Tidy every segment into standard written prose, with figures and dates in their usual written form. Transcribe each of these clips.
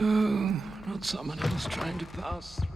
Oh, not someone else trying to pass through.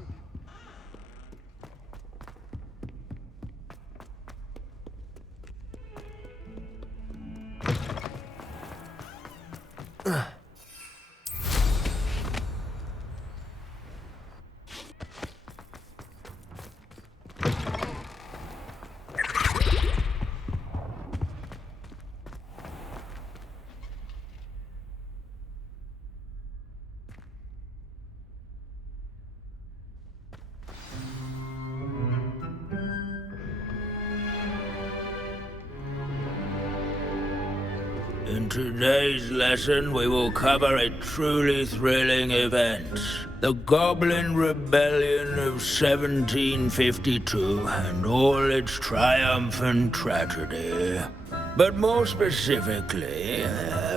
In today's lesson, we will cover a truly thrilling event. The Goblin Rebellion of 1752 and all its triumphant tragedy. But more specifically,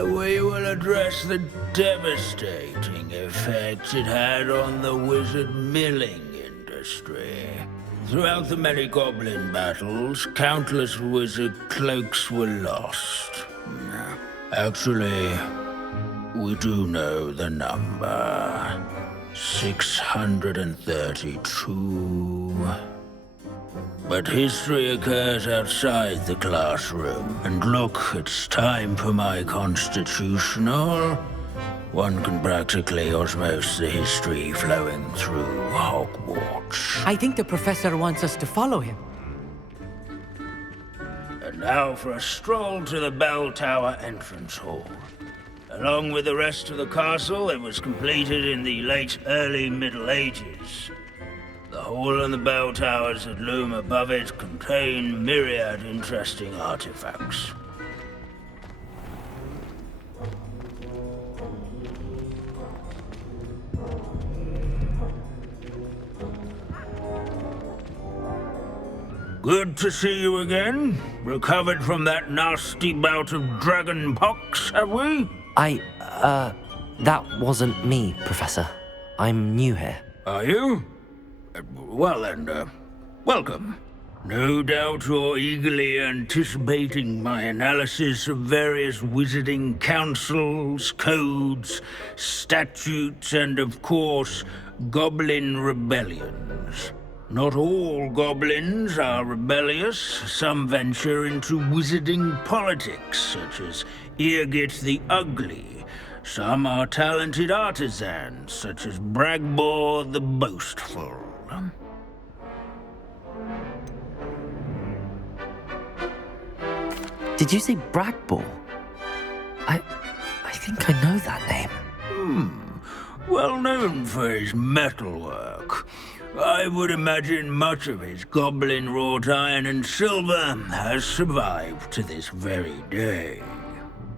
we will address the devastating effects it had on the wizard milling industry. Throughout the many goblin battles, countless wizard cloaks were lost. Actually, we do know the number. 632. But history occurs outside the classroom. And look, it's time for my constitutional. One can practically osmose the history flowing through Hogwarts. I think the professor wants us to follow him. And now for a stroll to the bell tower entrance hall. Along with the rest of the castle, it was completed in the late early Middle Ages. The hall and the bell towers that loom above it contain myriad interesting artifacts. Good to see you again. Recovered from that nasty bout of dragon pox, have we? That wasn't me, Professor. I'm new here. Are you? Well then, welcome. No doubt you're eagerly anticipating my analysis of various wizarding councils, codes, statutes, and of course, goblin rebellions. Not all goblins are rebellious. Some venture into wizarding politics, such as Eargit the Ugly. Some are talented artisans, such as Bragbor the Boastful. Did you say Bragbor? I think I know that name. Well known for his metalwork. I would imagine much of his goblin-wrought iron and silver has survived to this very day.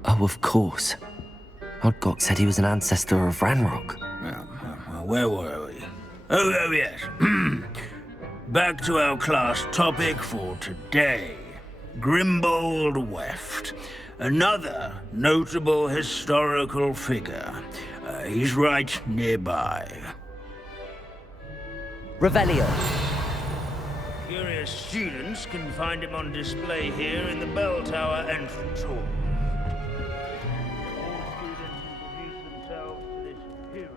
Oh, of course. Odgok said he was an ancestor of Ranrock. Where were we? Oh yes. Back to our class topic for today. Grimbold Weft. Another notable historical figure. He's right nearby. Revelio. Curious students can find him on display here in the bell tower entrance hall. All students introduce themselves to this hero.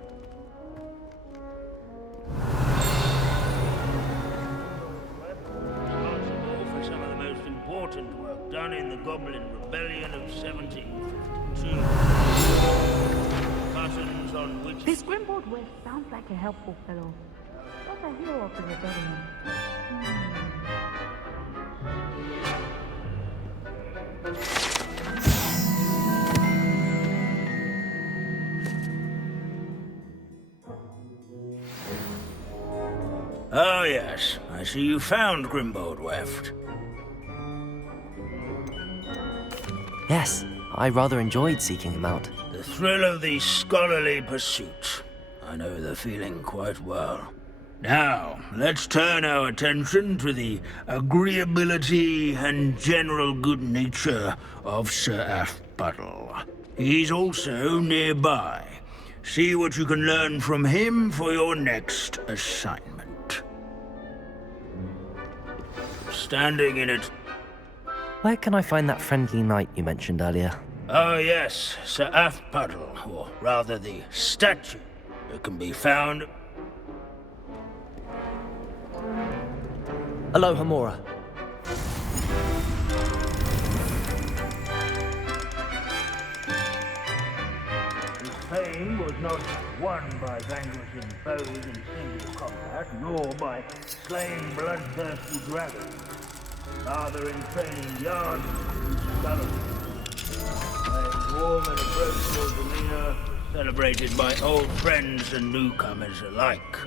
Responsible for some of the most important work done in the Goblin Rebellion of 1752. Buttons on which... This Grimbold West sounds like a helpful fellow. Not a hero of the rebellion. Oh yes, I see you found Grimbold Weft. Yes, I rather enjoyed seeking him out. The thrill of the scholarly pursuit. I know the feeling quite well. Now, let's turn our attention to the agreeability and general good nature of Sir Aphbuttle. He's also nearby. See what you can learn from him for your next assignment. Standing in it. Where can I find that friendly knight you mentioned earlier? Oh yes, Sir Aphbuttle, or rather the statue. It can be found... Hello, Homura. His fame was not won by vanquishing foes in single combat, nor by slaying bloodthirsty dragons, rather in training yards and skeletons, by his warm and approachable demeanor, celebrated by old friends and newcomers alike.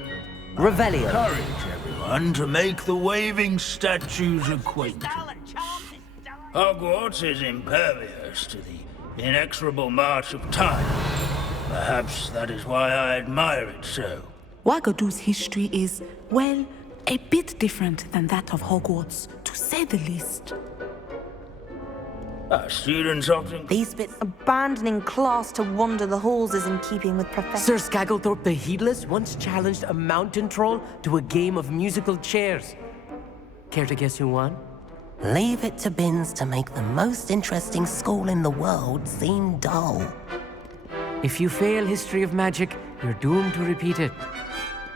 Revelio. Encourage everyone to make the waving statue's acquaintance. Hogwarts is impervious to the inexorable march of time. Perhaps that is why I admire it so. Wagadu's history is, well, a bit different than that of Hogwarts, to say the least. Our students often... These bits abandoning class to wander the halls is in keeping with Professor... Sir Skagglethorpe the Heedless once challenged a mountain troll to a game of musical chairs. Care to guess who won? Leave it to Binns to make the most interesting school in the world seem dull. If you fail History of Magic, you're doomed to repeat it.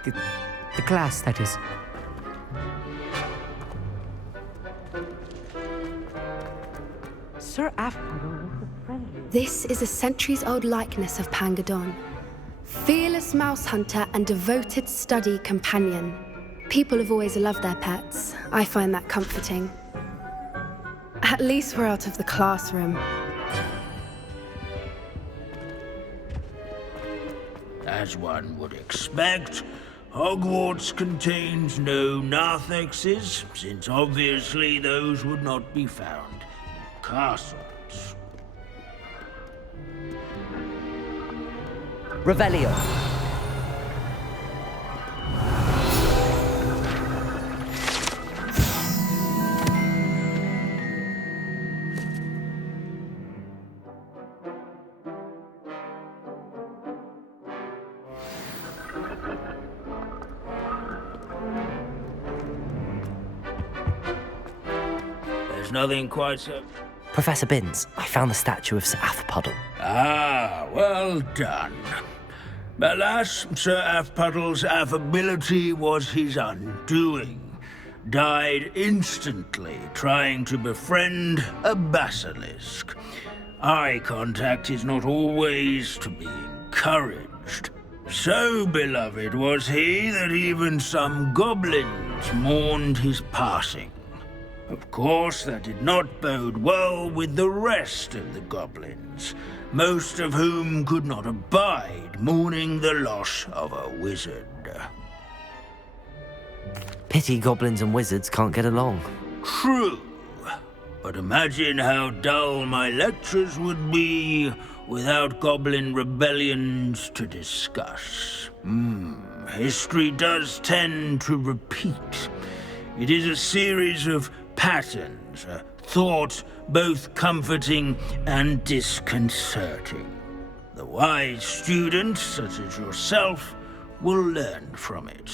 The class, that is. Sir Afpuddle was the friendly. This is a centuries-old likeness of Pangadon. Fearless mouse hunter and devoted study companion. People have always loved their pets. I find that comforting. At least we're out of the classroom. As one would expect, Hogwarts contains no narthexes, since obviously those would not be found in castles. Revelio. There's nothing quite so... Professor Binns, I found the statue of Sir Afpuddle. Ah, well done. Alas, Sir Afpuddle's affability was his undoing. Died instantly trying to befriend a basilisk. Eye contact is not always to be encouraged. So beloved was he that even some goblins mourned his passing. Of course, that did not bode well with the rest of the goblins, most of whom could not abide mourning the loss of a wizard. Pity goblins and wizards can't get along. True, but imagine how dull my lectures would be without goblin rebellions to discuss. History does tend to repeat. It is a series of patterns, a thought both comforting and disconcerting. The wise student, such as yourself, will learn from it.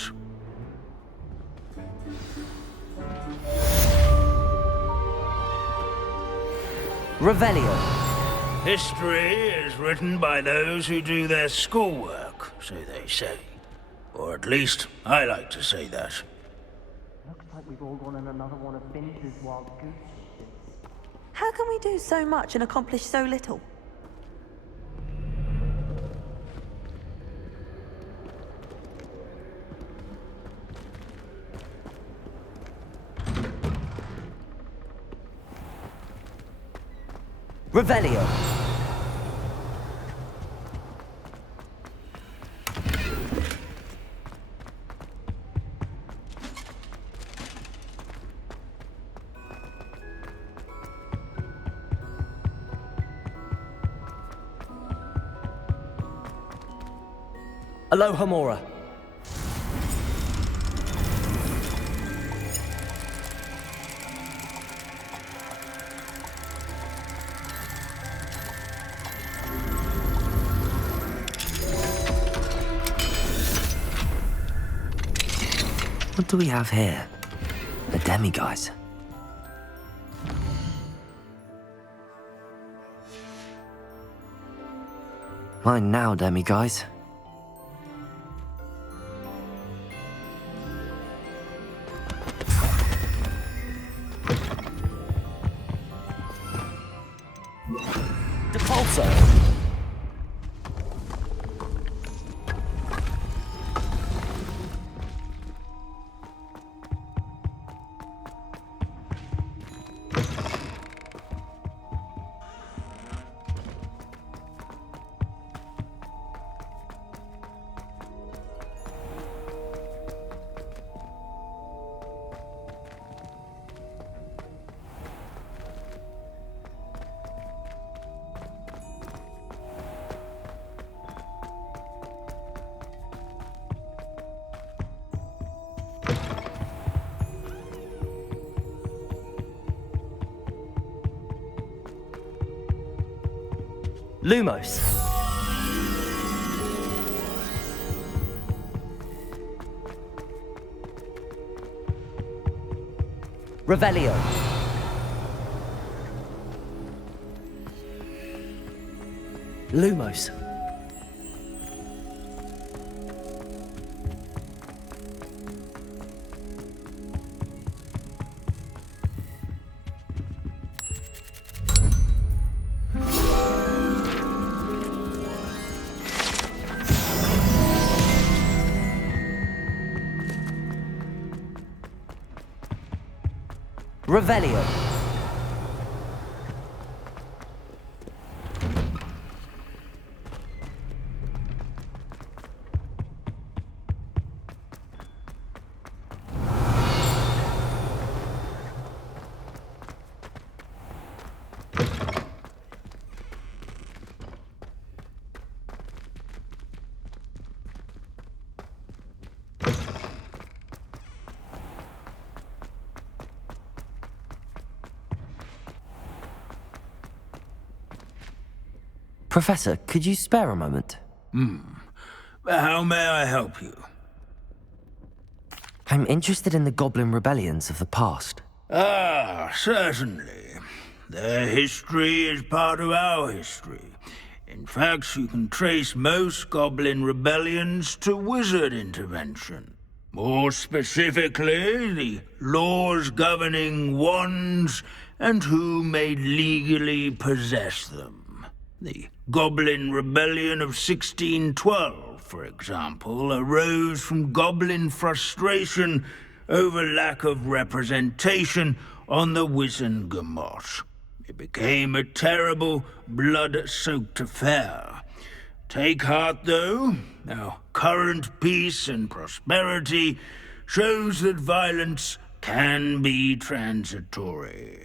Revelio. History is written by those who do their schoolwork, so they say. Or at least, I like to say that. Looks like we've all gone on another one of Binns' wild goose chases. How can we do so much and accomplish so little? Revelio. Hello, Homura. What do we have here? A demiguise. Mine now, demiguise. Depulso! Lumos. Revelio. Lumos. Revelio. Professor, could you spare a moment? How may I help you? I'm interested in the Goblin rebellions of the past. Ah, certainly. Their history is part of our history. In fact, you can trace most Goblin rebellions to wizard intervention. More specifically, the laws governing wands and who may legally possess them. The Goblin Rebellion of 1612, for example, arose from Goblin frustration over lack of representation on the Wizengamot. It became a terrible, blood-soaked affair. Take heart, though. Our current peace and prosperity shows that violence can be transitory.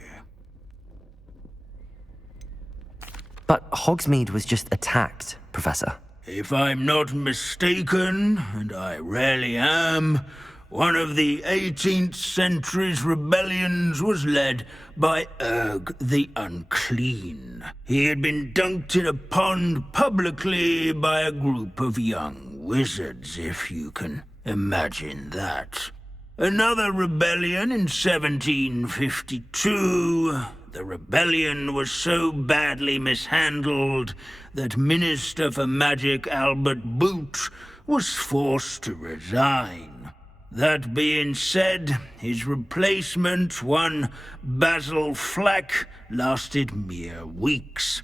But Hogsmeade was just attacked, Professor. If I'm not mistaken, and I rarely am, one of the 18th century's rebellions was led by Urg the Unclean. He had been dunked in a pond publicly by a group of young wizards, if you can imagine that. Another rebellion in 1752... The rebellion was so badly mishandled that Minister for Magic Albert Boot was forced to resign. That being said, his replacement, one Basil Flack, lasted mere weeks.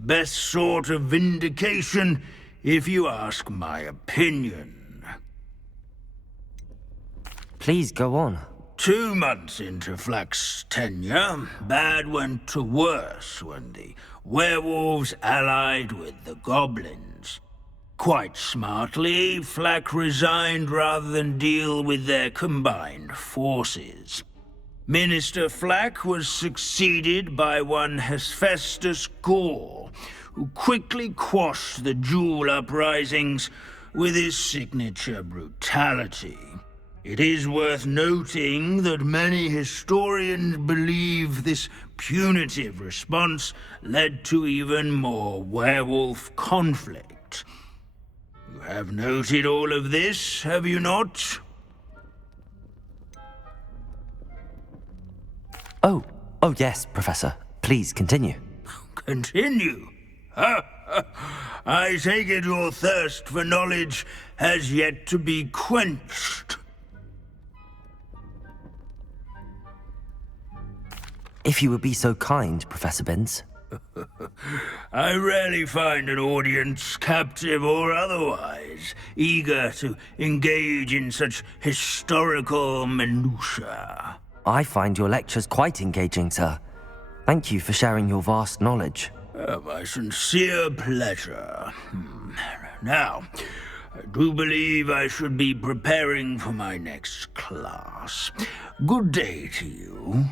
Best sort of vindication, if you ask my opinion. Please go on. 2 months into Flack's tenure, bad went to worse when the werewolves allied with the goblins. Quite smartly, Flack resigned rather than deal with their combined forces. Minister Flack was succeeded by one Hephaestus Gore, who quickly quashed the Jewel uprisings with his signature brutality. It is worth noting that many historians believe this punitive response led to even more werewolf conflict. You have noted all of this, have you not? Oh yes, Professor. Please continue. Continue? I take it your thirst for knowledge has yet to be quenched. If you would be so kind, Professor Binns. I rarely find an audience, captive or otherwise, eager to engage in such historical minutiae. I find your lectures quite engaging, sir. Thank you for sharing your vast knowledge. My sincere pleasure. Now, I do believe I should be preparing for my next class. Good day to you.